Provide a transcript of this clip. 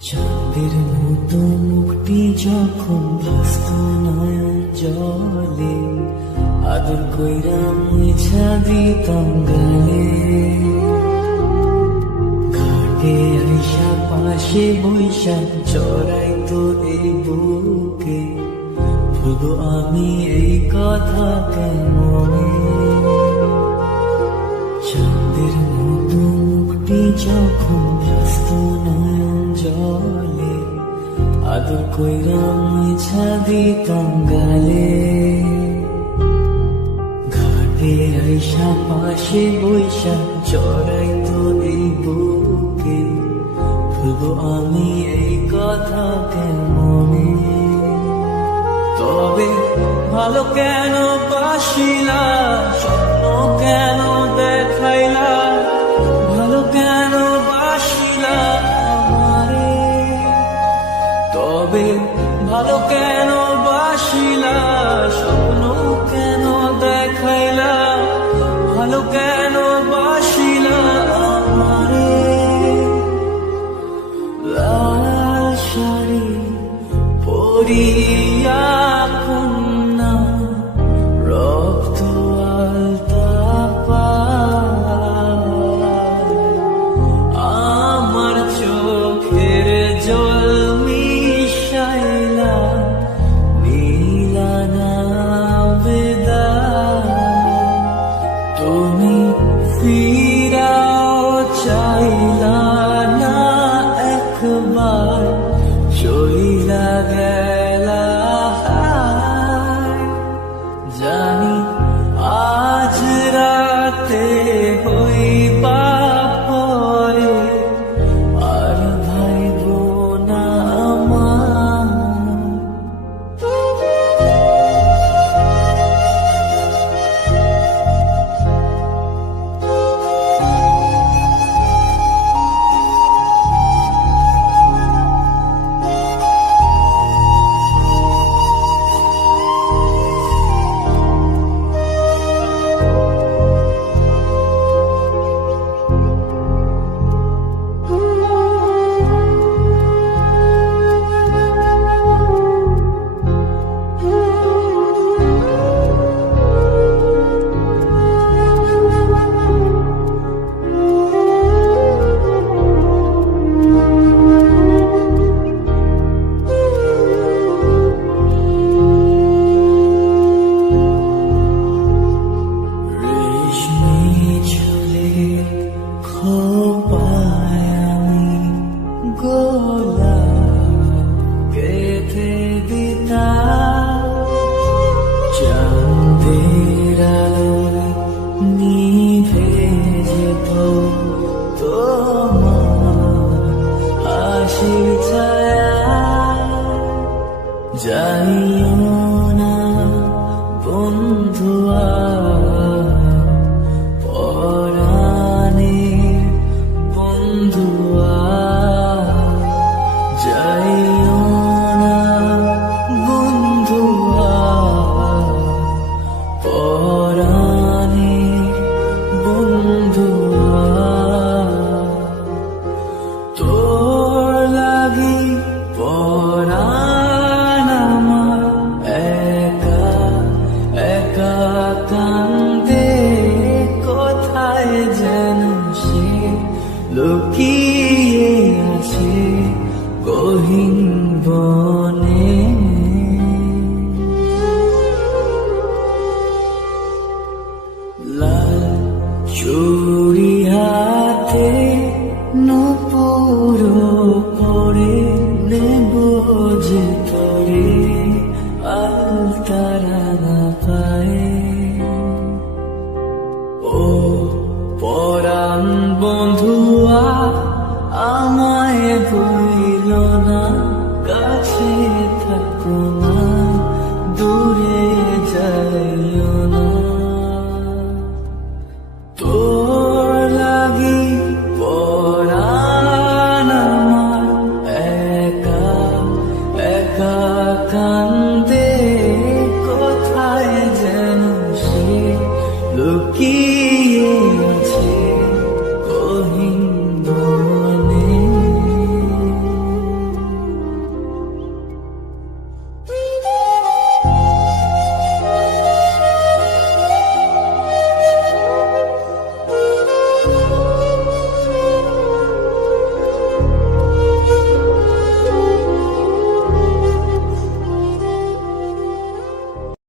চাঁদের মতো মুখটি যখন ভাসত নয়ন জলে, আদর কইরা মুছা দিতাম গালে। ঘাটে আইসা পাশে বৈশা চড়াইতো এই বুকে, ভুলবো আমি এই কথা কেমনে। চাঁদের মতো মুখটি যখন ভাসত নয়ন জলে, আদর কইরা মুছা দিতাম গালে। ঘাটে আইসা পাশে বৈশা চড়াইতো এই বুকে, ভুলবো আমি এই কথা কেমনে। তবে ভালো কেন বাসিলা, স্বপ্ন কেন দেখাইলা, ভালো কেন বাসিলা আমারে। তবে ভালো কেন বাসিলা, স্বপ্ন কেন দেখাইলা, ভালো কেন বাসিলা আমারে। লাল শাড়ি পরিয়া কন্যা, রক্ত আলতা পায়, আমার চোখের জল মিশাইলা নীলা না বেদায়। তুমি ফিরাও চাইলা না একবার, চইলা গেলা হায়। জানি আজ রাতে হইবা পরে, আর ভাইব না আমার। খোপায় আমি গোলাপ গেঁথে দিতাম, চাঁদের আলোয় নিভে যেত তোমার হাসির ছায়া। যাইও না বন্ধুয়া, পরাণের বন্ধুয়া, যাইও না বন্ধুয়া, পরাণের বন্ধুয়া। তোর লাগি পরাণ আমার একা একা কান্দে, কোথায় যেন সে লুকিয়ে আছে গহীন বনে। লাল চুড়ি হাতে নূপুর পরে, নেব যে তরে আলতারা না পায়ে। ও পরাণ বন্ধুয়া, আমায় বইল না, কাছে থাকো না।